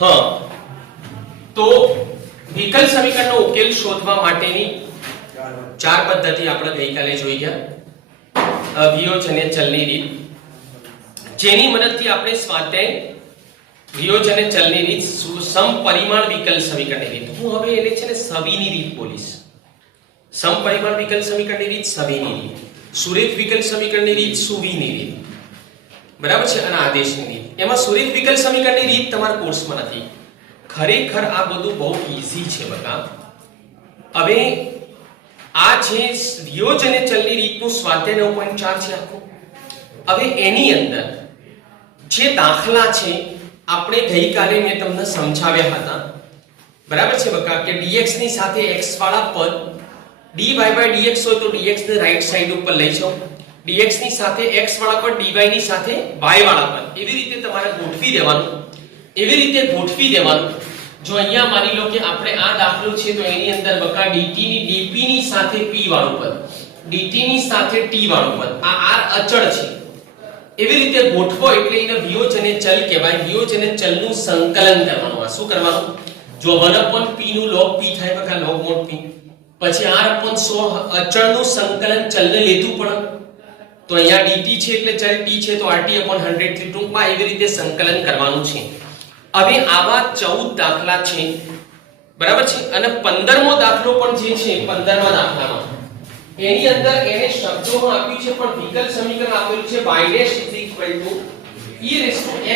हाँ, तो વિકલ સમીકરણનો ઉકેલ શોધવા માટેની ચાર પદ્ધતિ આપણે ગઈકાલે જોઈ ગયા. વિયોજન ચલની રીત, જેની મદદથી આપણે સ્વાધ્યાય વિયોજન ચલની રીત, સમપરિમાણ વિકલ સમીકરણની રીત. હું હવે એને છે ને સવીની રીત બોલીશ. સમપરિમાણ વિકલ સમીકરણની રીત સવીની રીત, સુરેખ વિકલ સમીકરણની રીત સુવીની રીત, બરાબર છે, અને આદેશની રીત. એમાં સુરેખ વિકલ સમીકરણની રીત તમારા કોર્સમાં નથી. ખરેખર આ બધું બહુ ઈઝી છે બકા. હવે આ જે વિયોજન ચલની રીતનું સ્વાધ્યાય 9.4 છે આખું. હવે એની અંદર જે દાખલા છે આપણે ગઈકાલે મેં તમને સમજાવ્યા હતા, બરાબર છે બકા, કે dx ની સાથે x વાળા પદ dy/dx હોય તો dx ને રાઈટ સાઈડ ઉપર લઈ જાઓ, dx ની સાથે x વાળા પદ dy ની સાથે y વાળા પદ, એવી રીતે તમારે ગોઠવી દેવાનું. એવી રીતે ગોઠવી દેવાનું. જો અહીંયા માની લો કે આપણે આ દાખલો છે તો એની અંદર બકા dt ની dp ની સાથે p વાળું પદ, dt ની સાથે t વાળું પદ, આ r અચળ છે. એવી રીતે ગોઠવો એટલે એને વિયોજન ચલ કહેવાય. વિયોજન ચલનું સંકલન કરવાનું. આ શું કરવાનું? જો 1/p નું log p થાય બકા, log mod p, પછી r/100 અચળનું સંકલન ચલને લેતું પડે. તો અહીંયા dt છે એટલે ચલ t છે તો rt/100 થી ટૂંકમાં એવી રીતે સંકલન કરવાનું છે. હવે આવા 14 દાખલા છે, બરાબર છે, અને 15મો દાખલો પણ જે છે 15મા દાખલામાં એની અંદર એને શબ્દોમાં આપ્યું છે પણ વિકલ સમીકરણ આપેલું છે y e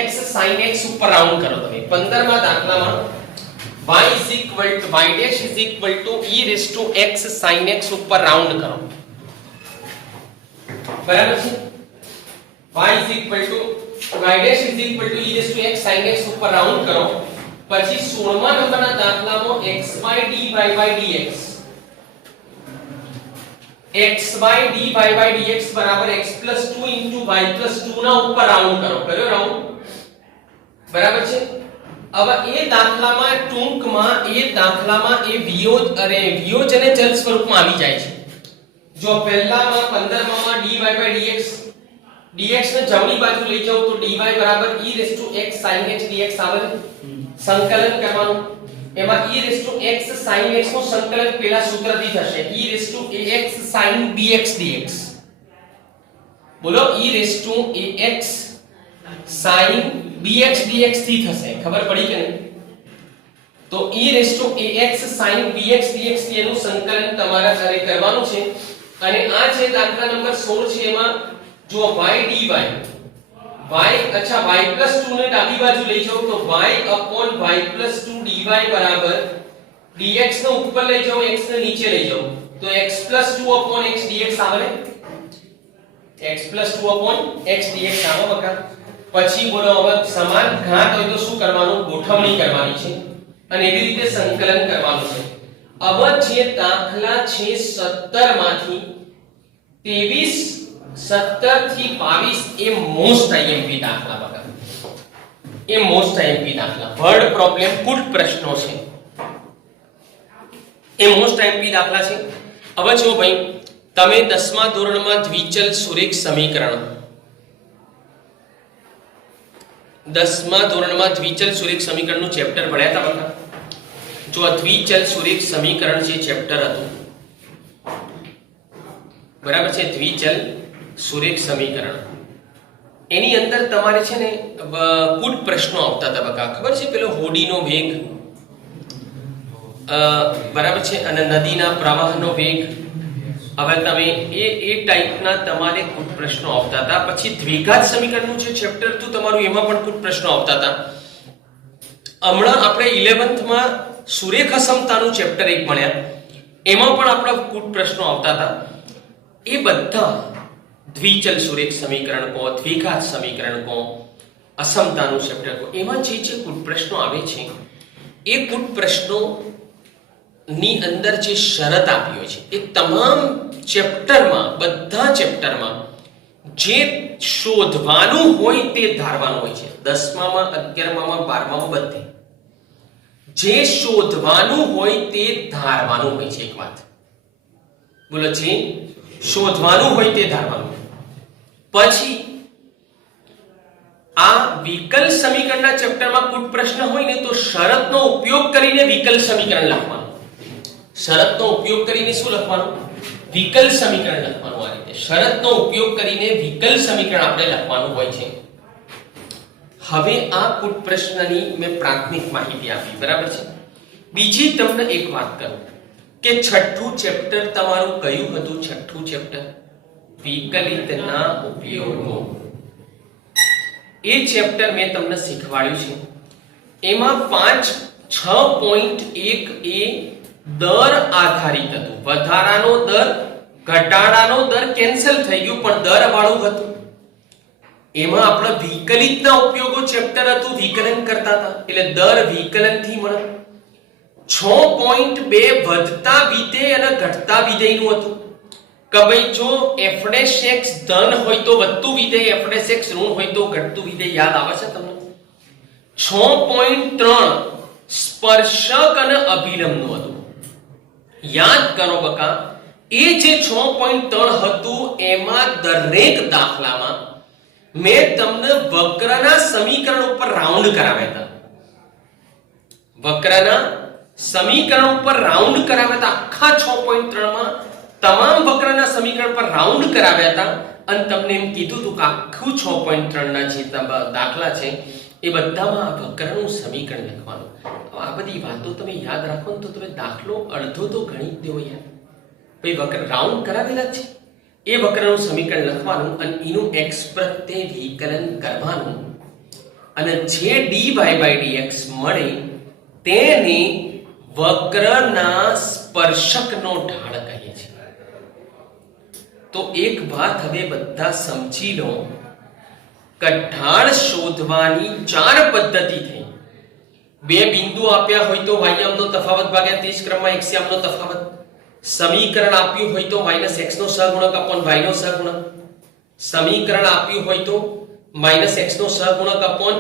x sin x ઉપર રાઉન્ડ કરો તમે. 15મા દાખલામાં y e x sin x ઉપર રાઉન્ડ કરો, બરાબર છે. y e x sin x ઉપર રાઉન્ડ કરો. પછી 16મા નંબરના દાખલામાં xy/dy/dx xy/dy/dx બરાબર x + 2 * y + 2 ના ઉપર રાઉન્ડ કરો. કર્યો રાઉન્ડ, બરાબર છે. હવે એ દાખલામાં ટૂંકમાં એ વિયોજન ચલ સ્વરૂપમાં આવી જાય છે. જો પહેલામાં 15માં dy/dx dx ને જમણી બાજુ લઈ જાવ તો dy બરાબર e x sin x dx આવે. સંકલન કરવાનું. એમાં e x sin x નું સંકલન પેલા સૂત્રથી થશે e x sin bx dx. બોલો, e x sin bx dx થી થશે. ખબર પડી કે નહીં? તો e x sin bx dx થી એનું સંકલન તમારા ઘરે કરવાનું છે. અને આ જે દાખલા નંબર 16 છે એમાં જો y dy y + 2 ને ડાબી બાજુ લઈ જાઓ તો y/y + 2 dy બરાબર dx ને ઉપર લઈ જાઓ, x ને નીચે લઈ જાઓ તો x + 2/x dx આવે. x + 2/x dx આવે બકા. પછી બોલો, હવે સમાન ઘાત હોય તો શું કરવાનું? ગોઠવણી કરવાની છે અને એવી રીતે સંકલન કરવાનું છે. હવે જે દાખલા છે 17 માંથી 23 17 થી 22 એ મોસ્ટ આઈએમપી દાખલા બકા. એ મોસ્ટ આઈએમપી દાખલા, વર્ડ પ્રોબ્લેમ, કુલ પ્રશ્નો છે. એ મોસ્ટ આઈએમપી દાખલા છે. હવે જો ભાઈ તમે 10મા ધોરણમાં દ્વિચલ સુરેખ સમીકરણ 10મા ધોરણમાં દ્વિચલ સુરેખ સમીકરણનું ચેપ્ટર ભણ્યા હતા બકા. જો આ દ્વિચલ સુરેખ સમીકરણ જે ચેપ્ટર હતું, બરાબર છે, દ્વિચલ સુરેખ સમીકરણ, એની અંદર તમારે છે ને કુલ પ્રશ્નો આવતા હતા બકા. ખબર છે, પેલો હોડીનો વેગ, બરાબર છે, અને નદીના પ્રવાહનો વેગ. હવે તમે એ ટાઈપના તમારે કુલ પ્રશ્નો આવતા હતા. પછી દ્વિઘાત સમીકરણનું જે ચેપ્ટર હતું તમારું, એમાં પણ કુલ પ્રશ્નો આવતા હતા. હમણાં આપણે 11th માં સુરેખ અસમતાનું ચેપ્ટર 1 ભણ્યા, એમાં પણ આપણા કુલ પ્રશ્નો આવતા હતા. એ બધા દ્વિચલ સુરેખ સમીકરણ કો, દ્વિઘાત સમીકરણ કો, અસમતાનું ચેપ્ટર કો, એમાં જે કુલ પ્રશ્નો આવે છે એ કુલ પ્રશ્નો ની અંદર જે શરત આપી હોય છે એ તમામ ચેપ્ટરમાં, બધા ચેપ્ટરમાં જે શોધવાનું હોય તે ધારવાનું હોય છે. 10મામાં, 11મામાં, 12મામાં બધે જે શોધવાનું હોય તે ધારવાનું હોય છે. એક વાત બોલો, જે શોધવાનું હોય તે ધારવાનું. પછી આ વિકલ સમીકરણના ચેપ્ટરમાં કોઈ પ્રશ્ન હોય ને તો શરતનો ઉપયોગ કરીને વિકલ સમીકરણ લખવાનું. શરતનો ઉપયોગ કરીને શું લખવાનું? વિકલ સમીકરણ લખવાનું. આ રીતે શરતનો ઉપયોગ કરીને વિકલ સમીકરણ આપણે લખવાનું હોય છે. હવે આ કુટ પ્રશ્નની મેં પ્રાથમિક માહિતી આપી, બરાબર છે. બીજી તમને એક વાત કરું કે છઠ્ઠું ચેપ્ટર તમારું કયું હતું? છઠ્ઠું ચેપ્ટર વિકલિતના ઉપયોગો. એ ચેપ્ટર મેં તમને શીખવાડ્યું છે. એમાં 6.1 એ દર આધારિત હતું. વધારાનો દર, ઘટાડાનો દર કેન્સલ થઈ ગયું, પણ દર વાળું હતું. એમાં આપણે વિકલિતના ઉપયોગો ચેપ્ટર હતું, વિકલન કરતા હતા, એટલે દર વિકલન થી મળે. 6.2 વધતા વિધેય અને ઘટતા વિધેયનું હતું કે ભાઈ જો f' ધન હોય તો વધતું વિધેય, f' ઋણ હોય તો ઘટતું વિધેય. યાદ આવે છે તમને? 6.3 સ્પર્શક અને અભિલંબનું હતું. યાદ કરો બકા, એ જે 6.3 હતું એમાં દરેક દાખલામાં મેં તમને વક્રના સમીકરણ ઉપર રાઉન્ડ કરાવ્યા હતા. વક્રના સમીકરણ ઉપર રાઉન્ડ કરાવ્યા હતા. આખા 6.3 માં તમામ વક્રના સમીકરણ પર રાઉન્ડ કરાવ્યા હતા અને તમને એમ કીધું હતું કે આખું 6.3 ના જે દાખલા છે એ બધામાં આ વક્રનું સમીકરણ લખવાનું. આ બધી વાતો તમે યાદ રાખો ને તો તમે દાખલો અડધો તો ગણી દેવો યાર. ભાઈ વક્ર રાઉન્ડ કરાવેલા છે, એ વક્રનું સમીકરણ લખવાનું અને એનું x પ્રત્યે વિકલન કરવાનું અને જે dy/dx મળે તેને વક્રના સ્પર્શકનો ઢાળ કહીએ છીએ. તો એક વાત હવે બધા સમજી લો કે ઢાળ શોધવાની 4 પદ્ધતિ થઈ. બે બિંદુ આપ્યા હોય તો વાયામનો તફાવત ભાગ્યા 30 ક્રમમાં એક્સ્યામનો તફાવત. સમીકરણ આપ્યું હોય તો -x નો સહગુણક અપોન y નો સહગુણક. સમીકરણ આપ્યું હોય તો -x નો સહગુણક અપોન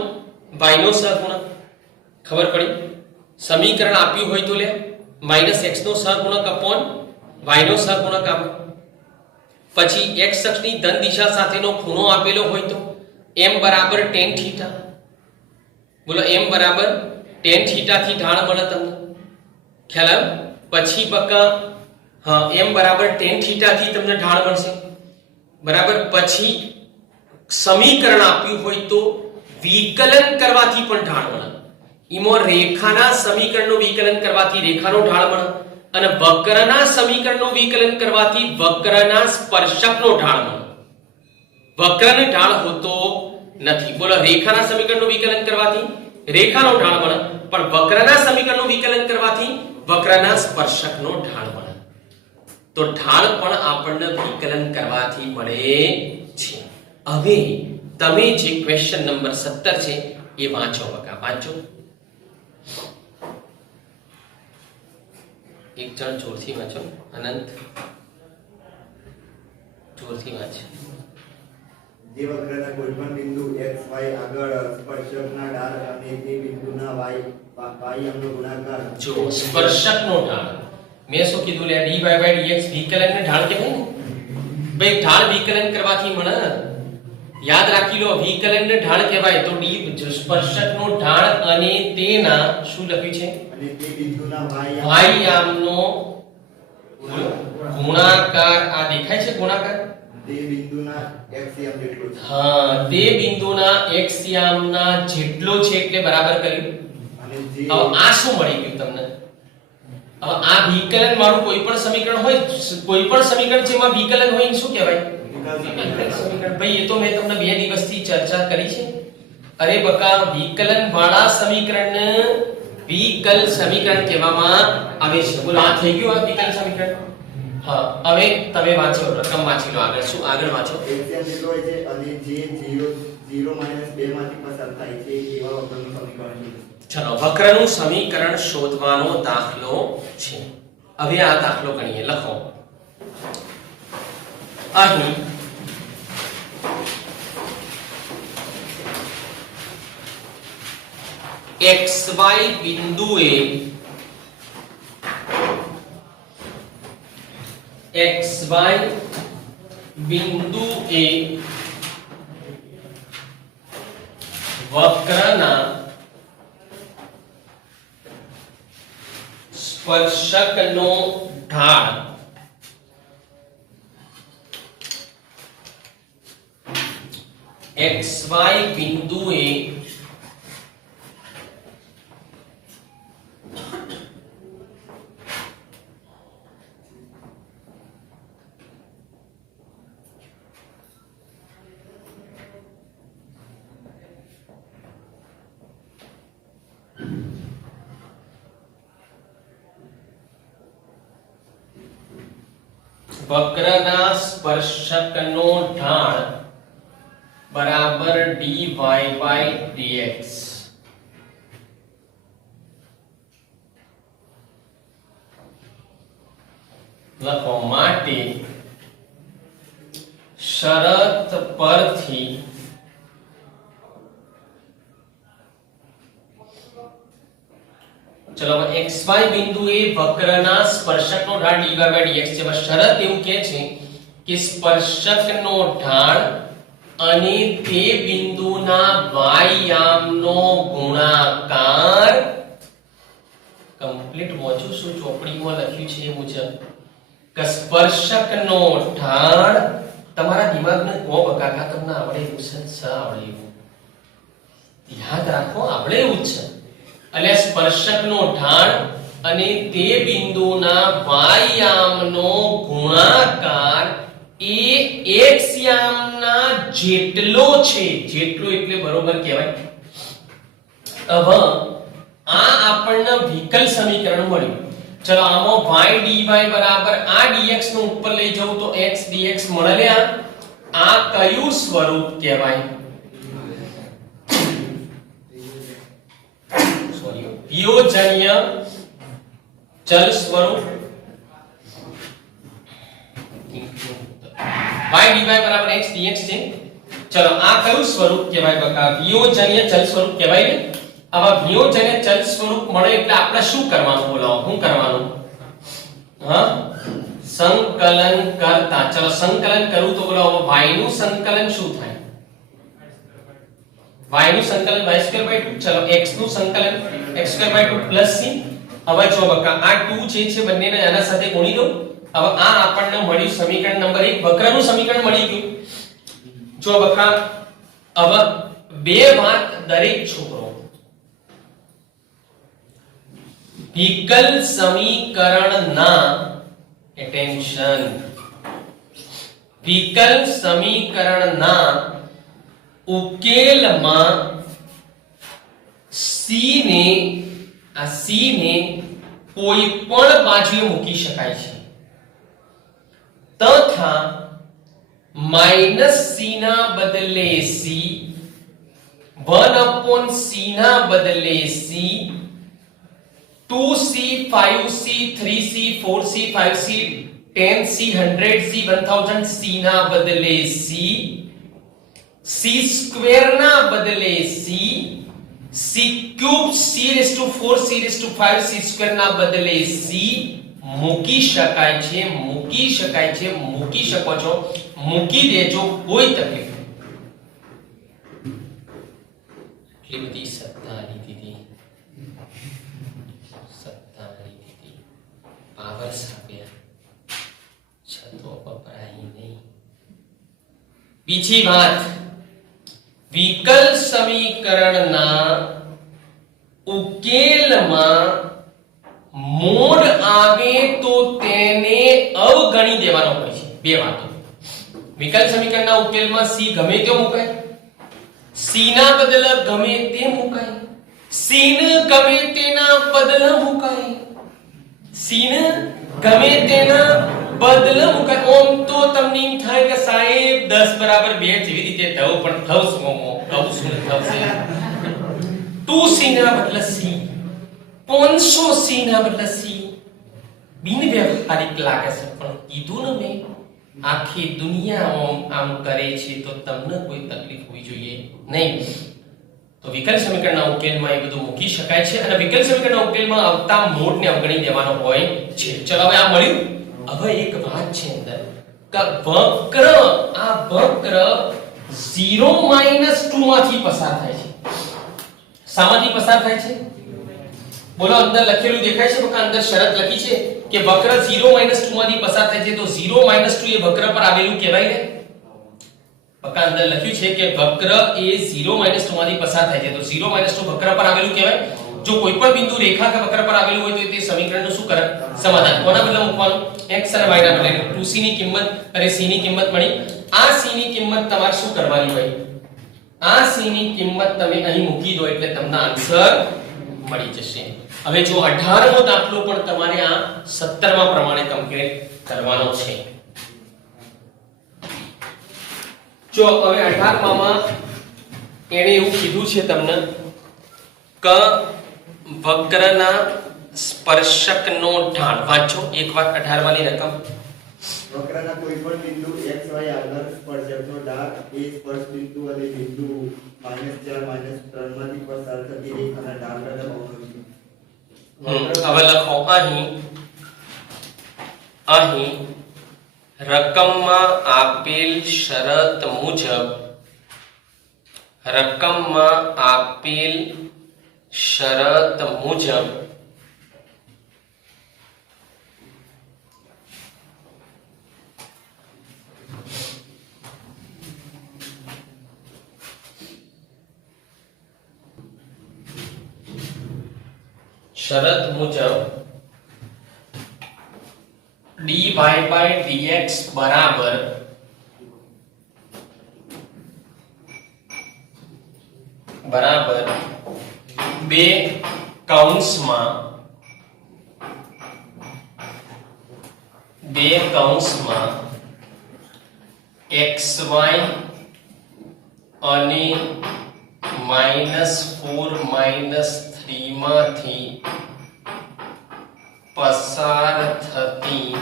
y નો સહગુણક. ખબર પડી? સમીકરણ આપ્યું હોય તો લે -x નો સહગુણક અપોન y નો સહગુણક આપ. પછી x અક્ષની ધન દિશા સાથેનો ખૂણો આપેલો હોય તો m બરાબર tan θ. બોલો m બરાબર tan θ થી ઢાળ મળે તમને. ખ્યાલ આવ્યો? પછી બકા હા m બરાબર tan θ થી તમને ઢાળ મળશે, બરાબર. પછી સમીકરણ આપ્યું હોય તો વિકલન કરવાથી પણ ઢાળ મળે. ઈમો રેખાના સમીકરણનું વિકલન કરવાથી રેખાનો ઢાળ મળે અને વક્રના સમીકરણનું વિકલન કરવાથી વક્રના સ્પર્શકનો ઢાળ મળે. વક્રને ઢાળ હોતો નથી. બોલો, રેખાના સમીકરણનું વિકલન કરવાથી રેખાનો ઢાળ મળે, પણ વક્રના સમીકરણનું વિકલન કરવાથી વક્રના સ્પર્શકનો ઢાળ મળે. તો ઢાળ પણ આપણને વિકલન કરવાથી મળે છે. હવે તમે જે ક્વેશ્ચન નંબર 17 છે એ વાંચો બકા, વાંચો. એક જણ જોરથી વાંચો. અનંત જોરથી વાંચ. જે વક્રના કોઈપણ બિંદુ x y આગળ સ્પર્શકના ઢાળ અને તે બિંદુના y નો ગુણાકાર. જો સ્પર્શકનો ઢાળ મેં શું કીધું લે, dy/dx વિકલનને ઢાળ કહેવાય ને ભાઈ. ઢાળ વિકલન કરવાથી મળે. યાદ રાખી લો, વિકલનને ઢાળ કહેવાય. તો d સ્પર્શકનો ઢાળ અને તેના શું લખ્યું છે? અને તે બિંદુના y યામનો ગુણાકાર. આ દેખાય છે ગુણાકાર? તે બિંદુના x યામ જેટલો છે. હા, તે બિંદુના x યામના જેટલો છે એટલે બરાબર કર્યું. અને જે હવે આ શું મળી ગયું તમને? હવે આ વિકલન વાળું કોઈ પણ સમીકરણ હોય, કોઈ પણ સમીકરણ જેમાં વિકલન હોય એને શું કહેવાય? વિકલ સમીકરણ. ભાઈ એ તો મેં તમને 2 દિવસથી ચર્ચા કરી છે. અરે બકા, વિકલન વાળા સમીકરણને વિકલ સમીકરણ કહેવામાં આવે છે. બોલો, આ થઈ ગયું આ વિકલ સમીકરણ. હા, હવે તમે વાંચો, રકમ વાંચી લો. આગળ શું? આગળ વાંચો. x યામ જેટલો હોય છે અને જે 0 2 માંથી પસાર થાય છે એવા વક્રનું સમીકરણ છે. ચલો, વક્રનું સમીકરણ શોધવાનો દાખલો છે. હવે આ દાખલો ગણીએ. લખો અહીં xy બિંદુએ xy બિંદુએ વક્રના સ્પર્શકનો ઢાળ XY બિંદુએ વક્રના સ્પર્શકનો ઢાળ બરાબર dy by dx. લખો માટે શરત પરથી ચલો xy બિંદુએ વક્રના સ્પર્શકનો ઢાળ dy by dx છે. શરત એવું કહે છે કે સ્પર્શકનો ઢાળ અને તે બિંદુના y યામનો ગુણાકાર કમ્પ્લીટ વાંચો શું ચોપડીમાં લખ્યું છે એ મુજબ કે સ્પર્શકનો ઢાળ તમારા દિમાગને કો બકાકા તમને આવડે એવું છે આવડે એવું યાદ રાખો આવડે એવું છે એટલે સ્પર્શકનો ઢાળ અને તે બિંદુના y યામનો ગુણાકાર એ x યામના જેટલો છે. જેટલો એટલે બરોબર કહેવાય. હવે આ આપણને વિકલ સમીકરણ મળ્યું. ચલો આમાં y dy બરાબર આ dx નું ઉપર લઈ જવું તો x dx મળ્યા. આ કયું સ્વરૂપ કહેવાય? સોરી વિયોજનીય ચલ સ્વરૂપ. y dy બરાબર x dx છે. ચલો આ કયું સ્વરૂપ કહેવાય? બકા વિયોજનીય ચલ સ્વરૂપ કહેવાય ને. આવા વિયોજનીય ચલ સ્વરૂપ મળે એટલે આપણે શું કરવાનું? બોલાવો શું કરવાનું? હા સંકલન કરતા. ચલો સંકલન કરું તો બોલાવો y નું સંકલન શું થાય? y નું સંકલન y² 2. ચલો x નું સંકલન x² 2 c. હવે જો બકા આ 2 જે છે બંનેને આના સાથે ગુણી દો. હવે આ આપણને મળ્યું સમીકરણ નંબર 1. વક્રનું સમીકરણ મળી ગયું. જો બકા હવે બે વાત દરેક છોકરો વિકલ સમીકરણના એટેન્શન વિકલ સમીકરણના ઉકેલમાં c ને કોઈ પણ બાજુએ મૂકી શકાય છે તથા -c ના બદલે c 1/c ના બદલે c 2c 5c 3c 4c 5c 10c 100c 1000c ના બદલે c c² ના બદલે c c³ c⁴ c⁵ c² ના બદલે c મૂકી શકાય છે. મૂકી શકો છો. મૂકી દેજો, કોઈ તકલીફ નહીં. એટલી બધી સત્તાની દીદી પાવર સાપ્યા છતો પકડાઈ નહીં. બીજી વાત, વિકલ સમીકરણના ઉકેલમાં મોડ આવે તો તેને અવગણી દેવાનો હોય છે. બે વાતો. વિકલ સમીકરણના ઉકેલમાં c ગમે તે મુકાય, c ના બદલે ગમે તે મુકાય, c ને ગમે તેના બદલે મુકાય, c ને ગમે તેના બદલે મુકાય. ઓમ તો તમને એમ થાય કે સાહેબ 10 બરાબર 2 જેવી રીતે થવું, પણ થવશું થવશે 2c ના બદલે c, 500c ના બદલે c. બિન વ્યવહારિક લાગે છે, પણ કીધું ને મેં આખી દુનિયા આમ કરે છે તો તમને કોઈ તકલીફ હોવી જોઈએ નહીં. તો વિકલ સમીકરણના ઉકેલમાં એ બધું મૂકી શકાય છે અને વિકલ સમીકરણના ઉકેલમાં આવતા મોડને અવગણી દેવાનો હોય છે. ચલો હવે આ મળ્યું. હવે એક વાત છે અંદર કે વક્ર 0 - 2 માંથી પસાર થાય છે. શામાંથી પસાર થાય છે? બોલો, અંદર લખેલું દેખાય છે? બકા અંદર શરત લખી છે કે વક્ર 0 2 માંથી પસાર થાય છે, તો 0 2 એ વક્ર પર આવેલું કહેવાય ને? બકા અંદર લખ્યું છે કે વક્ર એ 0 2 માંથી પસાર થાય છે, તો 0 2 વક્ર પર આવેલું કહેવાય. જો કોઈ પણ બિંદુ રેખા કે વક્ર પર આવેલું હોય તો તે સમીકરણનું શું કરે? સમાધાન. કોના બદલે મૂકવાનું? x અને y ના બદલે. 2c ની કિંમત અને c ની કિંમત મળી. આ c ની કિંમત તમારે શું કરવાની હોય? આ c ની કિંમત તમે અહીં મૂકી દો એટલે તમને આન્સર મળી જશે. હવે જો 18મો દાખલો પણ તમારે આ 17મા પ્રમાણે કમ્પ્લીટ કરવાનો છે. જો હવે 18માં એને એવું કીધું છે તમને કે વક્રના સ્પર્શકનો ઢાળ. વાંચો એકવાર 18 વાળી રકમ. વક્રના કોઈપણ બિંદુ x y આગળ સ્પર્શકનો ઢાળ એ સ્પર્શ બિંદુ અને બિંદુ -4 -3 માંથી પસાર થતી રેખાના ઢાળ કરતા બમણું છે. હવે લખો અહીં રકમમાં આપેલ શરત મુજબ dy by dx બરાબર બે કૌંસમાં xy અને -4 -3 માંથી પસાર થતી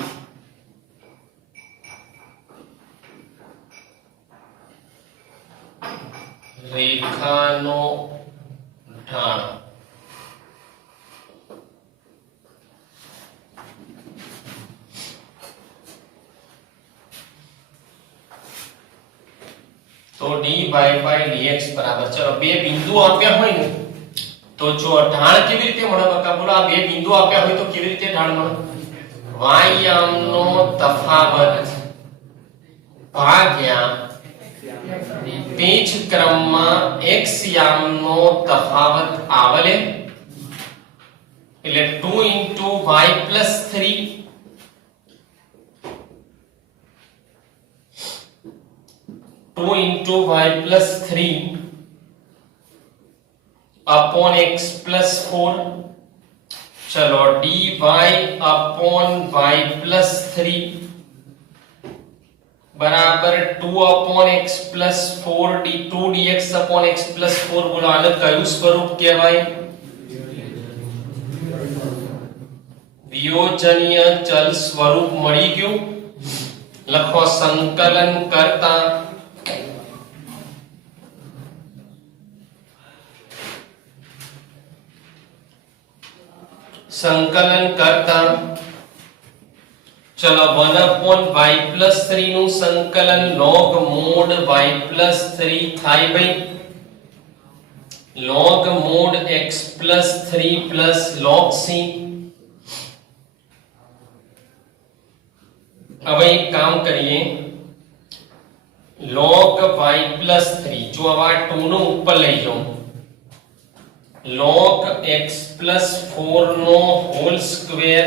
રેખાનો ઢાળ. તો dy by dx બરાબર, ચલો બે બિંદુ આપ્યા હોય ને તો જો ઢાળ કેવી રીતે મળે? બકા બોલો, આ બે બિંદુ આપ્યા હોય તો કેવી રીતે ઢાળ મળે? y યામનો તફાવત ભાગ્યા તે જ ક્રમમાં x યામનો તફાવત આવેલે, એટલે 2 y + 3 upon x + 4. चलो dy upon y + 3 बराबर 2 upon x + 4 2 dx upon x + 4. बोलो आने कયું સ્વરૂપ કહેવાય? વિયોજનીય ચલ સ્વરૂપ મળી ગયું. લખો સંકલન કરતા चलो 1 upon y + 3 નું સંકલન log mod y + 3 થાય ભાઈ. log mod x + 3 + log c. હવે એક કામ કરીએ, log y + 3 જો આવા 2 નો ઉપર લઈ જાઉં, log x + 4 નો whole square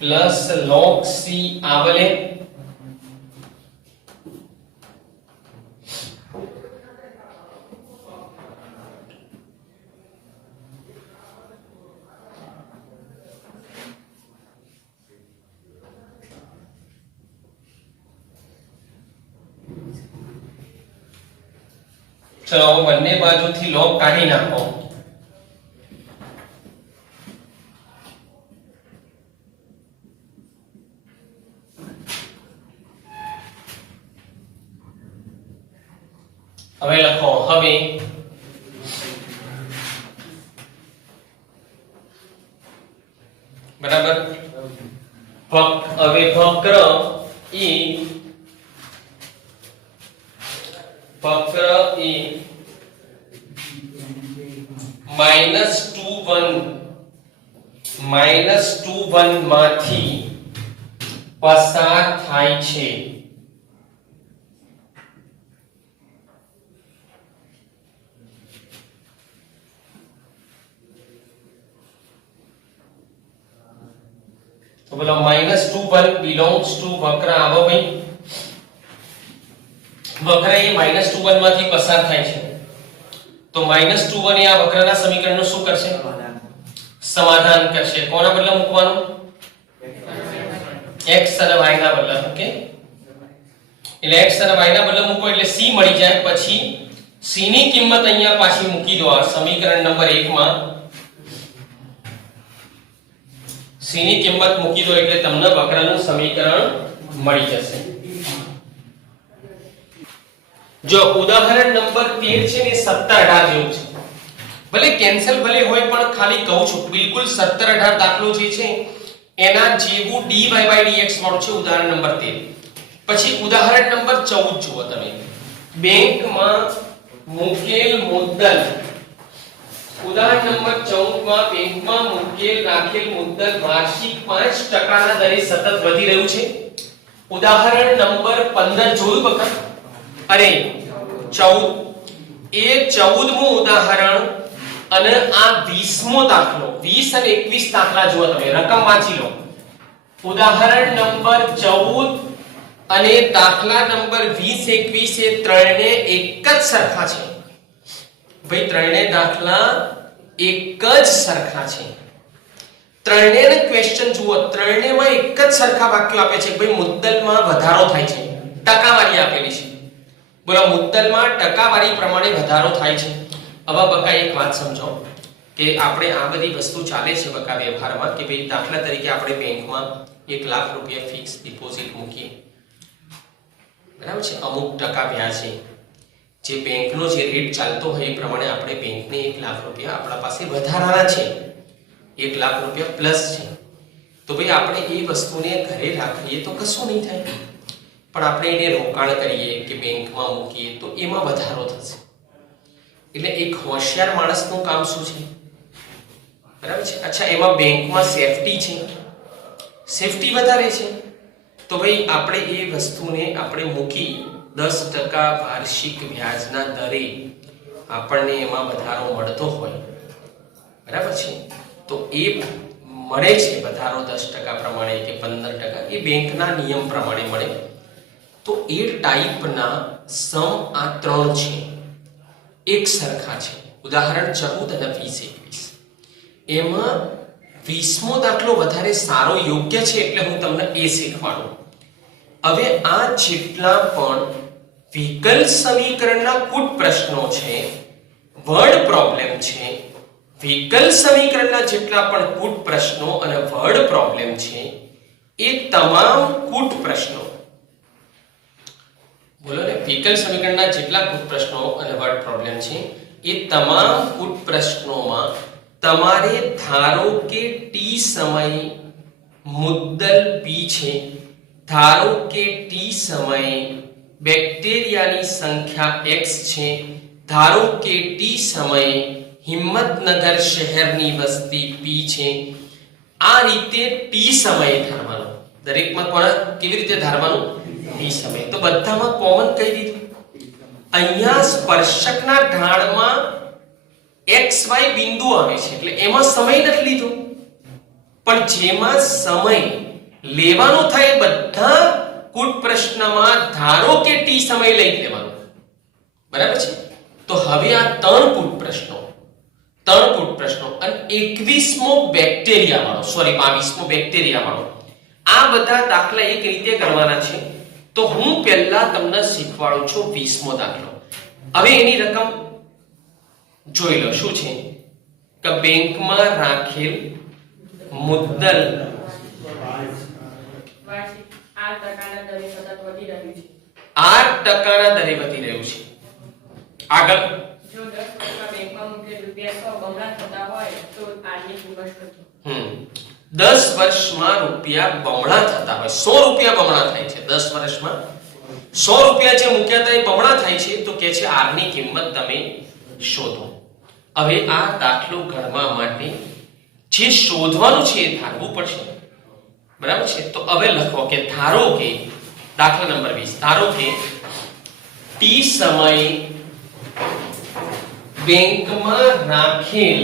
plus log c આવેલે. चलो બંને બાજુથી log કાઢી નાખો. હવે લખો, હવે બરાબર હવે વક્ર એ -21 માંથી પસાર થાય છે. તો બોલો -21 belongs to વક્ર. આવો ભાઈ, વક્ર એ -21 માંથી પસાર થાય છે. તો -21 એ આ વક્રના સમીકરણનું શું કરશે? સમાધાન કરશે. કોના બદલે મૂકવાનું? x અને y ના બદલે. ઓકે, એટલે x અને y ના બદલે મૂકો એટલે c મળી જાય. પછી c ની કિંમત અહીંયા પાછી મૂકી દો આ સમીકરણ નંબર 1 માં. c ની કિંમત મૂકી દો એટલે તમને વક્રનું સમીકરણ મળી જશે. જો ઉદાહરણ નંબર 13 છે ને 17-18 જેવું છે. ભલે કેન્સલ ભલે હોય પણ ખાલી કહું છું, બિલકુલ 17-18 દાખલો જે છે એના જેવું dy/dx વાળું છે ઉદાહરણ નંબર 13. પછી ઉદાહરણ નંબર 14 જુઓ તમે. બેંકમાં મૂકેલ મુદ્દલ. ઉદાહરણ નંબર 14 માં બેંકમાં મૂકેલ રાખેલ મુદ્દલ વાર્ષિક 5% ના દરે સતત વધી રહ્યું છે. ઉદાહરણ નંબર 15 જોયું બકા? અરે 14 એ 14મું ઉદાહરણ અને આ 20મો દાખલો. 20 અને 21 દાખલા જુઓ તમે, રકમ વાંચી લો. ઉદાહરણ નંબર 14 અને દાખલા નંબર 20 21 એ ત્રણે એક જ સરખા છે ભાઈ. ત્રણે દાખલા એક જ સરખા છે. ત્રણેને ક્વેશ્ચન જુઓ, ત્રણેમાં એક જ સરખા વાક્યો આપે છે ભાઈ મુદ્દલમાં વધારો થાય છે. ટકાવારી આપેલી છે. બોલો, મુદ્દલમાં ટકાવારી પ્રમાણે વધારો થાય છે. હવે બકા એક વાત સમજો કે આપણે આ બધી વસ્તુ ચાલે છે બકા વ્યવહારમાં કે ભાઈ દાખલા તરીકે આપણે બેંકમાં 1 લાખ રૂપિયા ફિક્સ ડિપોઝિટ મૂકીએ, બરાબર છે. અમુક ટકા વ્યાજે જે બેંકનો જે રેટ ચાલતો હોય એ પ્રમાણે આપણે બેંકને 1 લાખ રૂપિયા આપણા પાસે વધારાના છે, 1 લાખ રૂપિયા પ્લસ છે. તો ભાઈ આપણે એ વસ્તુને ઘરે રાખીએ તો કશું નહીં થાય, પણ આપણે એને રોકાણ કરીએ કે બેંકમાં મૂકીએ તો એમાં વધારો થશે. એટલે એક હોશિયાર માણસનું કામ શું છે? બરાબર છે. અચ્છા, એમાં બેંકમાં સેફટી છે, સેફટી વધારે છે. તો ભાઈ આપણે એ વસ્તુને આપણે મૂકી 10% વાર્ષિક વ્યાજના દરે આપણને એમાં વધારો મળતો હોય, બરાબર છે. તો એ મળે છે વધારો 10% પ્રમાણે કે 15%, એ બેંકના નિયમ પ્રમાણે મળે. તો એ ટાઈપના સમ આ ત્રણ છે, એક સરખા છે. ઉદાહરણ 14 અને 20 21. એમાં 20મો દાખલો વધારે સારો યોગ્ય છે એટલે હું તમને એ શીખવાડું. હવે આ જેટલા પણ વિકલ સમીકરણના કુટ પ્રશ્નો છે, વર્ડ પ્રોબ્લેમ છે, વિકલ સમીકરણના જેટલા પણ કુટ પ્રશ્નો અને વર્ડ પ્રોબ્લેમ છે એ તમામ કુટ પ્રશ્નો, બોલો ને, વિકલ સમીકરણના જેટલા કુટ પ્રશ્નો અને વર્ડ પ્રોબ્લેમ છે એ તમામ કુટ પ્રશ્નોમાં તમારે ધારો કે t સમય મુદ્દલ p છે, ધારો કે t સમયે બેક્ટેરિયાની સંખ્યા x છે, ધારો કે t સમયે હિંમતનગર શહેરની વસ્તી p છે. આ રીતે t સમયે ધારવાનું. દરેકમાં કોણ કેવી રીતે ધારવાનું? t સમયે. તો બધામાં કોમન કહી દીધું. અહીંયા સ્પર્શકના ઢાળમાં xy બિંદુ આવે છે એટલે એમાં સમય નથી લીધો, પણ જેમાં સમય લેવાનો થાય બધા કુટ પ્રશ્નમાં ધારો કે t સમય લઈ લેવાનો, બરાબર છે. તો હવે આ ત્રણ કુટ પ્રશ્નો અને 21મો બેક્ટેરિયા વાળો, સોરી 22મો બેક્ટેરિયા વાળો, આ બધા દાખલા એક રીતે કરવાના છે. તો હું પહેલા તમને શીખવાડું છું 20મો દાખલો. હવે એની રકમ જોઈ લો. શું છે કે બેંકમાં રાખેલ મુદ્દલ 8% દરે સતત વધી રહ્યું છે. 8% દરે વધી રહ્યું છે. આગળ જો 10 વર્ષમાં બેંકમાં મૂકેલ રૂપિયા 100 બમણા થતા હોય તો આની કિંમત શોધો. 10 વર્ષમાં રૂપિયા બમણા થતા હોય, 100 રૂપિયા બમણા થાય છે 10 વર્ષમાં. 100 રૂપિયા જે મૂક્યા હતા એ બમણા થાય છે, તો કે છે r ની કિંમત તમે શોધો. હવે આ દાખલો ગણવા માટે જે શોધવાનું છે એ ધારવું પડશે, બરાબર છે? તો હવે લખો કે ધારો કે દાખલા નંબર 20, ધારો કે ટી સમયે બેંકમાં રાખેલ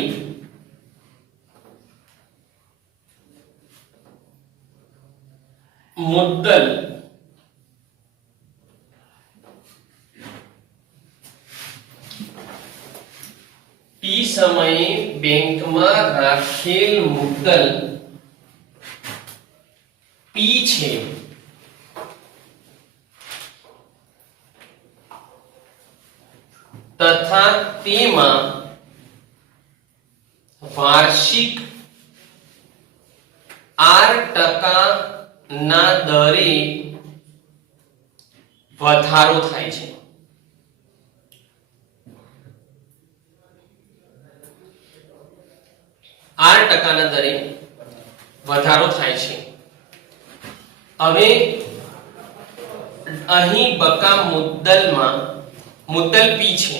મુદ્દલ ટી સમયે બેંકમાં રાખેલ મુદ્દલ પી છે તથા તેમાં વાર્ષિક 8% ના દરે વધારો થાય છે. 8% ના દરે વધારો થાય છે. હવે અહીં બકા મુદ્દલમાં મુદ્દલ પી છે,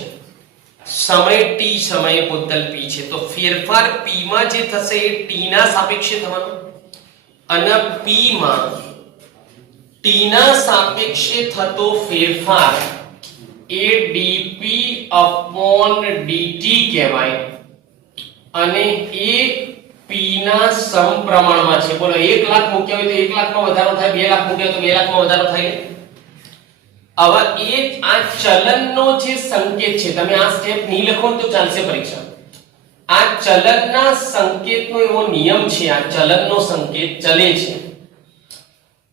સમય ટી સમયે મુદ્દલ પી છે, તો ફેરફાર પી માં જે થશે એ ટી ના સાપેક્ષે થવાનો અને પી માં ટી ના સાપેક્ષે થતો ફેરફાર એ ડીપી અપોન ડીટી કહેવાય અને એ પી ના સમપ્રમાણમાં છે. બોલો 1 લાખ મૂક્યા હોય તો 1 લાખમાં વધારો થાય, 2 લાખ મૂક્યા તો 2 લાખમાં વધારો થાય. હવે એ આ ચલનનો જે સંકેત છે, તમે આ સ્ટેપ નહીં લખો તો ચાલશે પરીક્ષા. આ ચલનના સંકેતનો એવો નિયમ છે, આ ચલનનો સંકેત ચલે છે,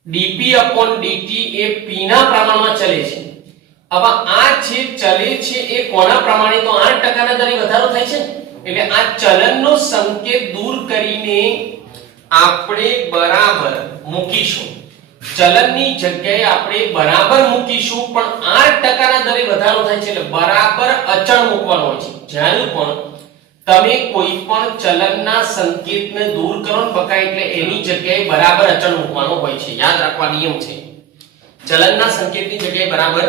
dp/dt એ p ના પ્રમાણમાં ચલે છે. હવે આ જે ચલે છે એ કોના પ્રમાણે? તો 8% ના દરે વધારો થાય છે, એટલે આ ચલનનો સંકેત દૂર કરીને આપણે બરાબર મૂકીશું. ચલનની જગ્યાએ આપણે બરાબર મૂકીશું, પણ 8% ના દરે વધારો થાય છે એટલે બરાબર અચળ મૂકવાનો હોય છે. જ્યારે પણ તમે કોઈ પણ ચલનના સંકેતને દૂર કરો ને બકા, એટલે એની જગ્યાએ બરાબર અચળ મૂકવાનો હોય છે. યાદ રાખવા નિયમ છે, ચલનના સંકેતની જગ્યાએ બરાબર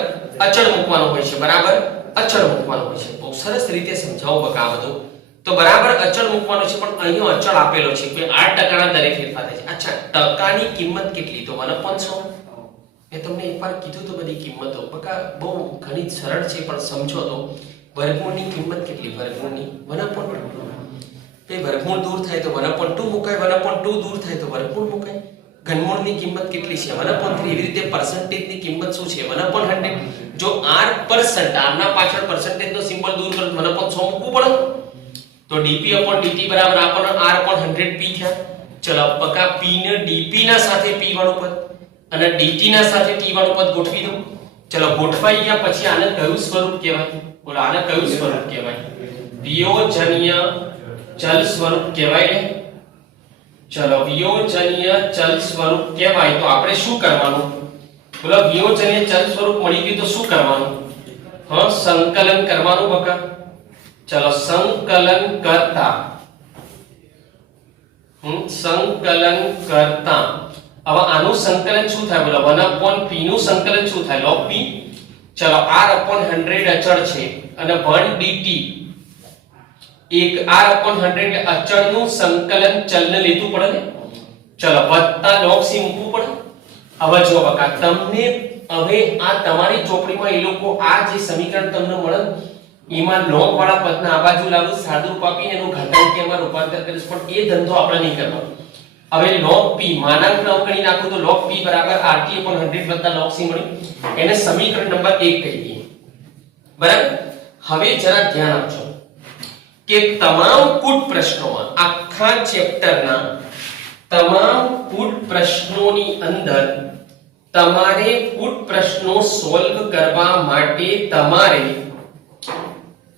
અચળ મૂકવાનો હોય છે, બરાબર અચળ મૂકવાનો હોય છે. બહુ સરસ રીતે સમજાવો બકા આ બધું. તો બરાબર અચળ મૂકવાનો છે, પણ અહીં અચળ આપેલો છે કે 8% ના દરે ફેરફાર થાય છે. અચ્છા, ટકાની કિંમત કેટલી? તો 1/100. મેં તમને એકવાર કીધું તો બધી કિંમતો બકા બહુ ઘણી સરળ છે, પણ સમજો તો વર્ગમૂળની કિંમત કેટલી? વર્ગમૂળની 1/2. તે વર્ગમૂળ દૂર થાય તો 1/2 મુકાય, 1/2 દૂર થાય તો વર્ગમૂળ મુકાય. ઘનમૂળની કિંમત કેટલી છે? 1/3. એવી રીતે પર્સન્ટેજની કિંમત શું છે? 1/100. જો r% r ના પાછળ પર્સન્ટેજનો સિમ્બોલ દૂર કરો તો 1/100 મૂકવું પડે. તો dp/dt બરાબર આપણને r/100 p થયા. ચલો બકા p ને dp ના સાથે p વાળું પદ અને dt ના સાથે t વાળું પદ ગોઠવી દો. ચલો ગોઠવાઈ ગયા પછી આને કયું સ્વરૂપ કહેવાય? બોલો આને કયું સ્વરૂપ કહેવાય? વિયોજનીય ચલ સ્વરૂપ કહેવાય. ચલો વિયોજનીય ચલ સ્વરૂપ કહેવાય તો આપણે શું કરવાનું? બોલો વિયોજનીય ચલ સ્વરૂપ મળી ગયું તો શું કરવાનું? હા, સંકલન કરવાનું બકા. ચલો સંકલન કરતા હવે આનું સંકલન શું થાય? બોલો 1/p નું સંકલન શું થાય? log p. ચલો r/100 અચળ છે અને 1 dt એક r/100 અચળ નું સંકલન ચલને લેતું પડે ને. ચલો વત્તા log c મૂકવું પડે. હવે જો બકા તમને હવે આ તમારી ચોપડીમાં એ લોકો આ જે સમીકરણ તમને મળે એમાં log વાળા પદને આ બાજુ લાવું, સાદુરૂપ આપીને એનું ઘાતાંકીયમાં રૂપાંતર કરીશ, પણ એ ધંધો આપણે નહીં કરવાનો. હવે log p માનાંક ન ગણી નાખું તો log p બરાબર rt/100 log c મળી. એને સમીકરણ નંબર 1 કહી દઈએ, બરાબર. હવે જરા ધ્યાન આપજો કે તમામ કુટ પ્રશ્નોમાં, આખા ચેપ્ટરના તમામ કુટ પ્રશ્નોની અંદર તમારે કુટ પ્રશ્નો સોલ્વ કરવા માટે તમારે,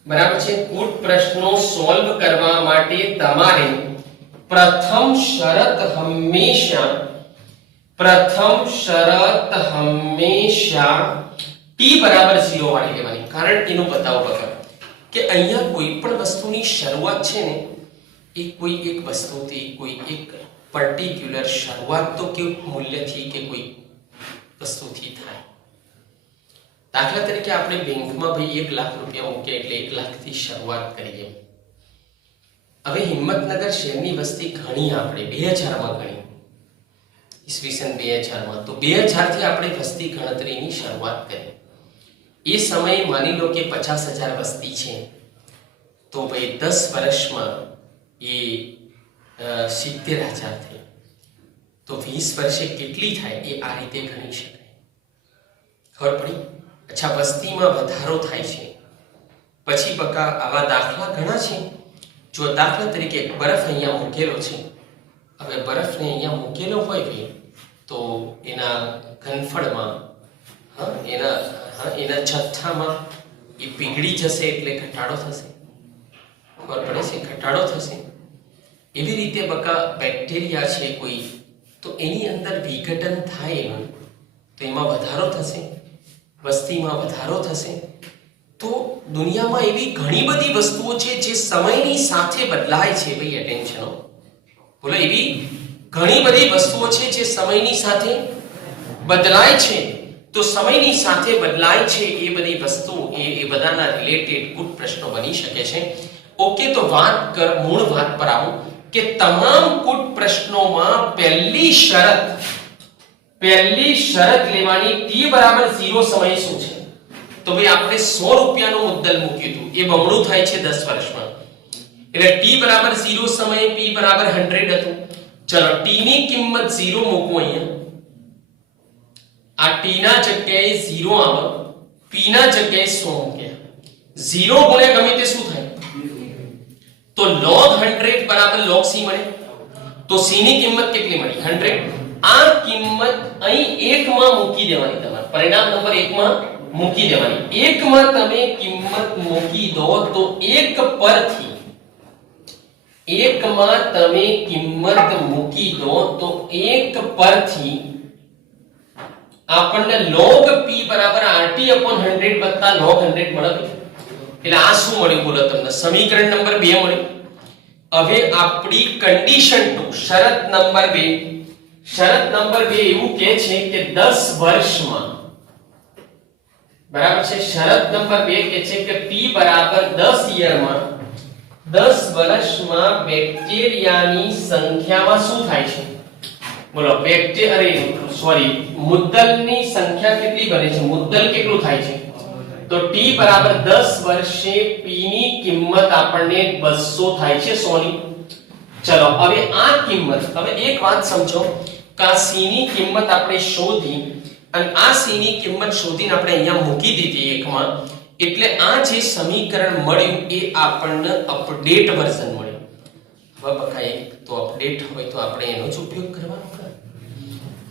બરાબર છે, કુટ પ્રશ્નો સોલ્વ કરવા માટે તમારે પ્રથમ શરત હંમેશા t બરાબર 0 વાળી લેવાની. કારણ એનું બતાવો બકા કે અહીંયા કોઈ પણ વસ્તુની શરૂઆત છે ને એ કોઈ એક વસ્તુથી, કોઈ એક પર્ટિક્યુલર શરૂઆત તો કે મૂલ્યથી કે કોઈ વસ્તુથી થાય. દાખલા તરીકે આપણે બેંકમાં ભાઈ 1 લાખ રૂપિયા મૂક્યા એટલે 1 લાખ થી શરૂઆત કરીએ, હવે હિંમતનગર શહેરની વસ્તી ઘણી આપણે 2000 માં ગણી, ઈસવીસન 2000 માં, તો 2000 થી આપણે વસ્તી ગણતરીની શરૂઆત કરી. એ સમયે માની લો કે 50,000 વસ્તી છે, તો ભાઈ 10 વર્ષમાં એ 70,000 થઈ, તો 20 વર્ષે કેટલી થાય એ આ રીતે ગણી શકાય. ખબર પડી? અચ્છા, વસ્તીમાં વધારો થાય છે પછી બકા આવા દાખલા ઘણા છે. જો દાખલા તરીકે બરફ અહીંયા મૂકેલો છે, હવે બરફને અહીંયા મૂકેલો હોય ભાઈ, તો એના ઘનફળમાં એના જથ્થામાં એ પીગળી જશે એટલે ઘટાડો થશે. ખબર પડે છે? ઘટાડો થશે. એવી રીતે બકા બેક્ટેરિયા છે કોઈ, તો એની અંદર વિઘટન થાય એનું, તો એમાં વધારો થશે, વસ્તીમાં વધારો થશે. તો દુનિયામાં એવી ઘણી બધી વસ્તુઓ છે જે સમયની સાથે બદલાય છે. ભાઈ એટેન્શન બોલો, એવી ઘણી બધી વસ્તુઓ છે જે સમયની સાથે બદલાય છે. તો સમયની સાથે બદલાય છે એ બધી વસ્તુઓ એ બધાના રિલેટેડ ગુડ પ્રશ્નો બની શકે છે. ઓકે, તો મૂળ વાત પર આવું કે તમામ ગુડ પ્રશ્નોમાં પહેલી શરત લેવાની t બરાબર 0 સમય શું છે? તો ભાઈ આપણે 100 રૂપિયાનું મુદ્દલ મૂક્યું હતું, એ બમણું થાય છે 10 વર્ષમાં, એટલે t બરાબર 0 સમયે p બરાબર 100 હતું. ચલો t ની કિંમત 0 મૂકો અહીંયા, આ t ના જગ્યાએ 0 આવે, p ના જગ્યાએ 100 મૂક્યા. 0 ગુણ્યા ગમે તે શું થાય? તો log 100 બરાબર log c મળે. તો c ની કિંમત કેટલી મળી? 100. આ કિંમત અહીં 1 માં મૂકી દેવાની, તમારે પરિણામ નંબર 1 માં મૂકી દેવાની. 1 માં તમે કિંમત મૂકી દો તો 1 પરથી 1 માં તમે કિંમત મૂકી દો તો 1 પરથી આપણને log p બરાબર RT/100 વત્તા log 100 મળે. એટલે આ શું મળ્યું બોલો તમને? સમીકરણ નંબર 2 મળ્યું. હવે આપણી કન્ડિશન 2, શરત નંબર 2 એવું કહે છે કે 10 વર્ષમાં, બરાબર છે? શરત નંબર 2 કહે છે કે p બરાબર 10 યરમાં, 10 વર્ષમાં બેક્ટેરિયાની સંખ્યામાં શું થાય છે બોલો? મુદ્દલની સંખ્યા કેટલી બને છે? મુદ્દલ કેટલું થાય છે? તો t બરાબર 10 વર્ષે p ની કિંમત આપણને 200 થાય છે 100 ની. ચલો હવે આ કિંમત, હવે એક વાત સમજો કે આ c ની કિંમત આપણે શોધી અને આ c ની કિંમત શોધીને આપણે અહીંયા મૂકી દીધી 1 માં, એટલે આ જે સમીકરણ મળ્યું એ આપણને અપડેટ વર્ઝન મળ્યું. હવે બકાય તો અપડેટ હોય તો આપણે એનો જ ઉપયોગ કરવાનો કે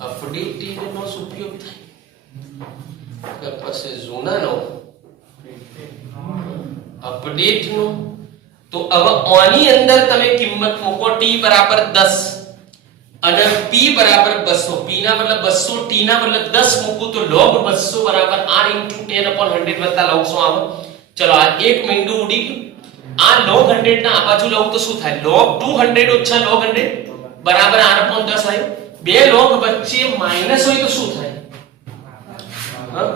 અપડેટેડ નો જ ઉપયોગ થાય કે પછી જૂનાનો અપડેટ નો? તો હવે આની અંદર તમે કિંમત મૂકો t બરાબર 10 અને p બરાબર 200, p ના બદલે 200, t ના બદલે 10 મૂકું તો log 200 બરાબર r * 10/100 વત્તા log 100 આવે. ચલો આ એક મીંડું ઉડી ગયું. આ log 100 ના આ બાજુ લઉં તો શું થાય? log 200 ઓછા log 100 બરાબર r/10 આવ્યું. બે log વચ્ચે માઈનસ હોય તો શું થાય?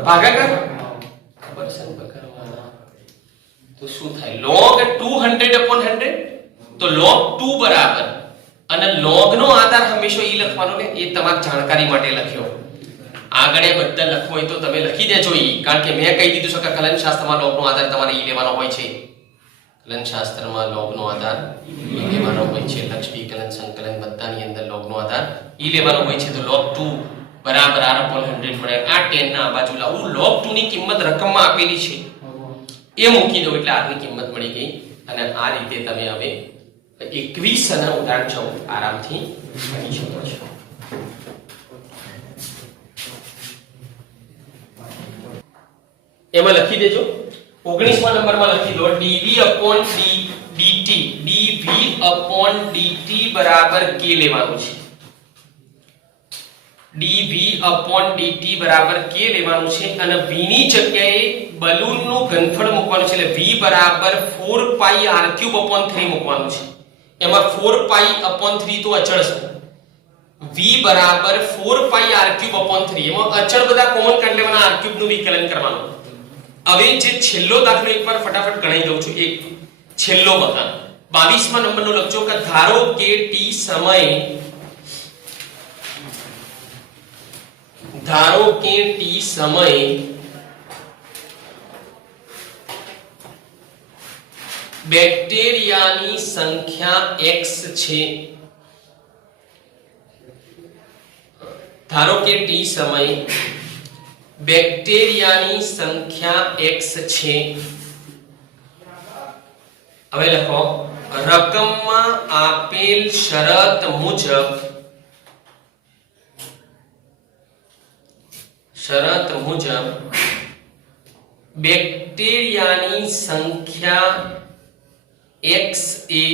ભાગાકાર. ખબર છે ને બકરવાના? તો શું થાય? log 200/100 તો log 2 બરાબર, અને log નો આધાર હંમેશા ઈ લખવાનો ને, એ તમારી જાણકારી માટે લખ્યો. આગળ એ બધા લખવું હોય તો તમે લખી દેજો ઈ, કારણ કે મેં કહી દીધું છે કે કલન શાસ્ત્રમાં log નો આધાર તમારે ઈ લેવાનો હોય છે. કલન શાસ્ત્રમાં log નો આધાર ઈ લેવાનો હોય છે. લક્ષ્મી કલન સંકલન બધાની અંદર log નો આધાર ઈ લેવાનો હોય છે. તો log 2 બરાબર r/100 મળે. આ 10 ના આ બાજુ લાવું, log 2 ની કિંમત રકમમાં આપેલી છે એ મૂકી દો એટલે r ની કિંમત મળી ગઈ. અને આ રીતે તમે હવે 21 અને ઉદાહરણ 14 આરામથી ગણી શકો છો. એમાં લખી દેજો 19મા નંબરમાં લખી દો dv/dt બરાબર k લેવાનું છે. dv/dt બરાબર k લેવાનું છે અને v ની જગ્યાએ બલૂનનું ઘનફળ મૂકવાનું છે. એટલે v બરાબર 4πr³/3 મૂકવાનું છે. એમાં 4π/3 તો અચળ છે. v બરાબર 4πr³/3, એમાં અચળ બધા કોમન કાઢી લેવાના, r³ નું વિકલન કરવાનું. હવે જે છેલ્લો દાખલો એકવાર ફટાફટ ગણાઈ દઉં છું. એક છેલ્લો બકા 22મા નંબરનો લખજો કે ધારો કે ટી સમયે બેક્ટેરિયાની સંખ્યા x છે. ધારો કે ટી સમયે બેક્ટેરિયાની સંખ્યા x છે. હવે લખો રકમમાં આપેલ શરત મુજબ બેક્ટેરિયાની સંખ્યા x એ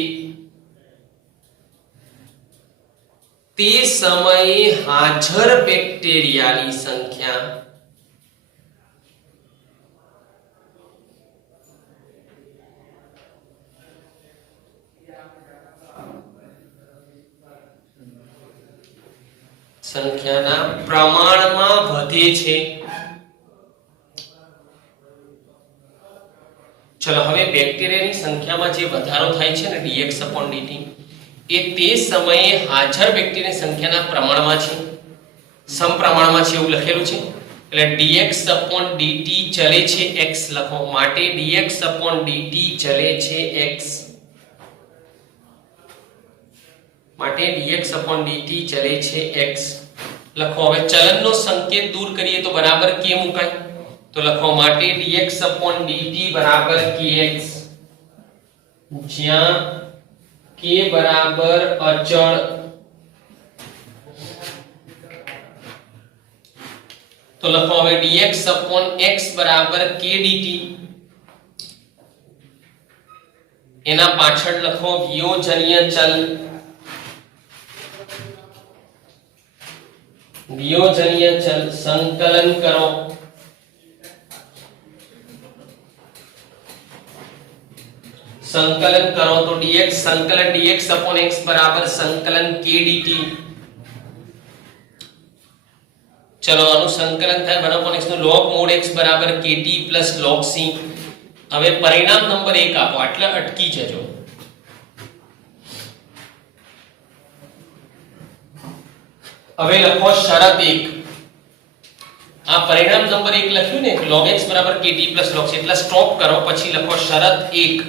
તે સમયે હાજર બેક્ટેરિયાની સંખ્યા સંખ્યાના પ્રમાણમાં વધે છે. ચલો હવે બેક્ટેરિયાની સંખ્યામાં જે વધારો થાય છે ને dx/dt એ તે સમયે હાજર બેક્ટેરિયાની સંખ્યાના પ્રમાણમાં છે, સમપ્રમાણમાં છે એવું લખેલું છે. એટલે dx/dt ચલે છે x લખો. માટે dx/dt ચલે છે x. માટે dx/dt ચલે છે x લખો. હવે ચલનનો સંકેત દૂર કરીએ તો બરાબર k મુકાય. તો લખો માટે dx/dt બરાબર kx, જ્યાં k બરાબર અચળ. તો લખો હવે dx/x બરાબર k dt. એના પાછળ લખો વિયોજનીય ચલ. સંકલન કરો. સંકલન કરો તો dx સંકલન dx/x બરાબર સંકલન k dt. ચલો આનું સંકલન થાય 1/x નું log mod x બરાબર kt log c. હવે પરિણામ નંબર 1 આપો એટલે અટકી જજો. હવે લખો શરત 1. આ પરિણામ નંબર 1 લખ્યું ને log x બરાબર kt log c એટલે સ્ટોપ કરો. પછી લખો શરત 1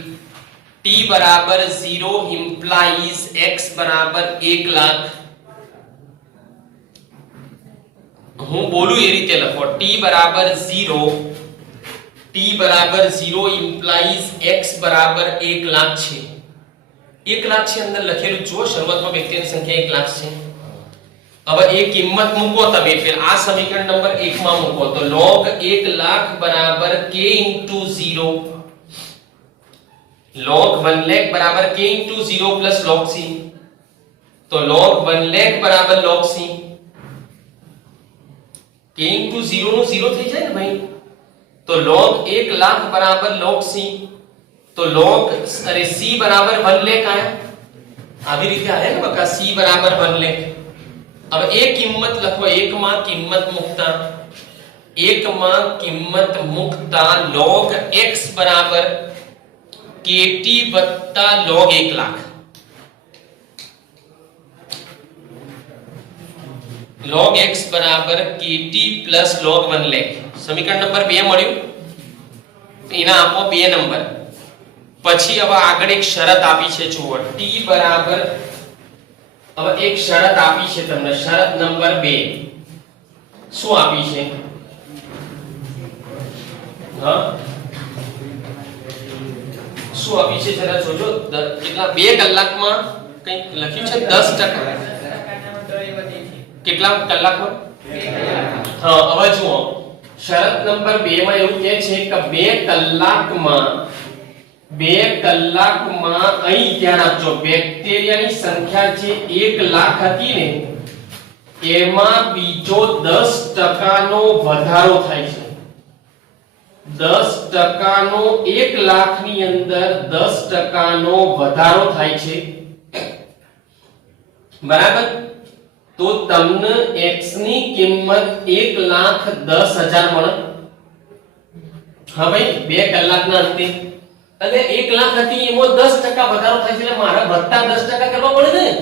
t બરાબર 0 implies x બરાબર 1 લાખ. હું બોલું એ રીતે લખો. t બરાબર 0 implies x બરાબર 1 લાખ છે. 1 લાખ છે અંદર લખેલું જુઓ. શરૂઆતમાં બેક્ટેરિયાની સંખ્યા 1 લાખ છે. હવે એ કિંમત મૂકો તમે ફેર આ સમીકરણ નંબર 1 માં મૂકો તો log 1 લાખ બરાબર k * 0. log 1 લાખ બરાબર k * 0 log c. તો log 1 લાખ બરાબર log c. k * 0 નું 0 થઈ જાય ને ભાઈ. તો log 1 લાખ બરાબર log c. તો log અરે c બરાબર 1 લાખ આયા. આવી રીતે આયા ને બકા c બરાબર 1 લાખ. હવે એ કિંમત લખો. 1 માં કિંમત મુકતા log x બરાબર kt log 1 lakh. log x બરાબર kt log 1 લાખ. સમીકરણ નંબર 2 મળ્યું. એના આપો 2 નંબર. પછી હવે આગળ એક શરત આપી છે જુઓ. t બરાબર હવે એક શરત આપી છે તમને. શરત નંબર 2 શું આપી છે? હા શું આપી છે જરા જોજો. કેટલા 2 કલાકમાં કંઈક લખ્યું છે 10%. કેટલા કલાકમાં? હા હવે જુઓ. શરત નંબર 2 માં એવું કહે છે કે 2 કલાકમાં અહીં ધ્યાન આપજો. બેક્ટેરિયાની સંખ્યા જે 1 લાખ હતી ને એમાં બીજો 10% નો વધારો થાય છે. 10% નો 1 લાખની અંદર 10% નો વધારો થાય છે. બરાબર. તો તમને x ની કિંમત 1,10,000 મળે. હવે 2 કલાકના અંતે એટલે 1 લાખ હતી એમાં 10% વધારો થાય છે એટલે મારે વત્તા 10% કરવા પડે ને.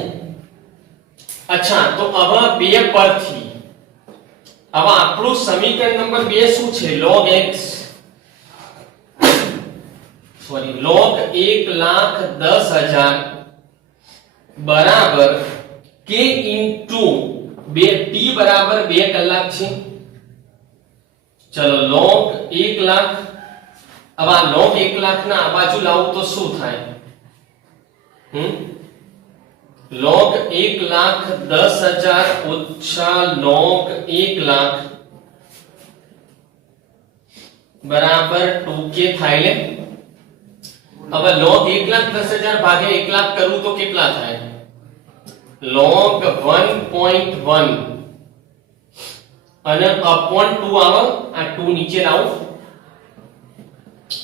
અચ્છા તો હવે 2 પરથી હવે આપણું સમીકરણ નંબર 2 શું છે? log x સોરી log 1,10,000 બરાબર k ઇન્ટુ 2 t બરાબર 2 કલાક છે. ચલો log 1 લાખ હવે આ log 1 લાખ ના આ બાજુ લાવું તો શું થાય? log 1,10,000 ઓછા log 1 લાખ બરાબર 2k થાય લે. હવે log 1,10,000 ભાગ્યા 1 લાખ કરું તો કેટલા થાય? log 1.1 અને upon 2 આવે, આ 2 નીચે લાવો.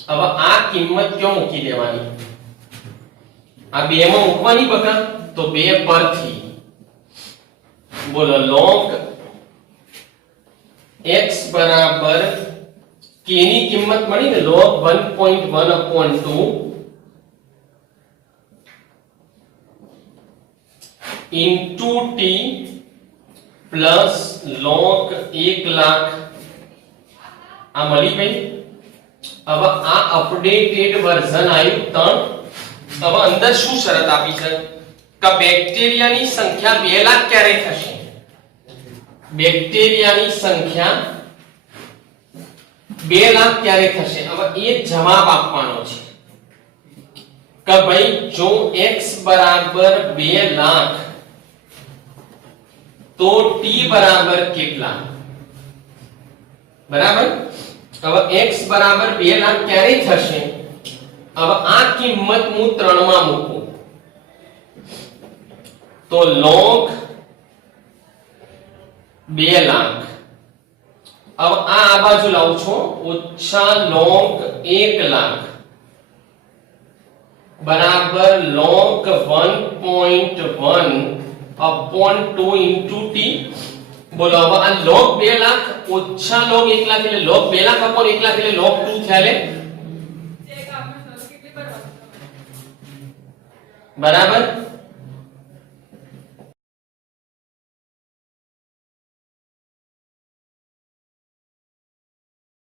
હવે આ કિંમત ક્યાં મૂકી દેવાની? આ 2 માં મૂકવાની બકા, તો 2 પરથી બોલો log x બરાબર k ની કિંમત મળી ને log 1.1 upon 2 into t plus log 1 lakh આ મળી ગઈ. હવે આ અપડેટેડ વર્ઝન આવ્યું 3. હવે અંદર શું શરત આપી છે કે બેક્ટેરિયાની સંખ્યા 2 લાખ ક્યારે થશે? બેક્ટેરિયાની સંખ્યા 2 લાખ ક્યારે થશે? હવે એ જવાબ આપવાનો છે કે ભાઈ જો x બરાબર 2 લાખ તો t બરાબર કેટલા? બરાબર. હવે x બરાબર 2 લાખ ક્યારે થશે? હવે આ કિંમત હું 3 માં મૂકું તો log 2 લાખ. હવે આ બાજુ લાવું છું ઓછા log 1 લાખ બરાબર log 1.1 upon 2 into t. બોલો હવે આ log 2 લાખ ઓછા log 1 લાખ એટલે log 2 લાખ upon 1 લાખ એટલે log 2 થયા લે. બરાબર.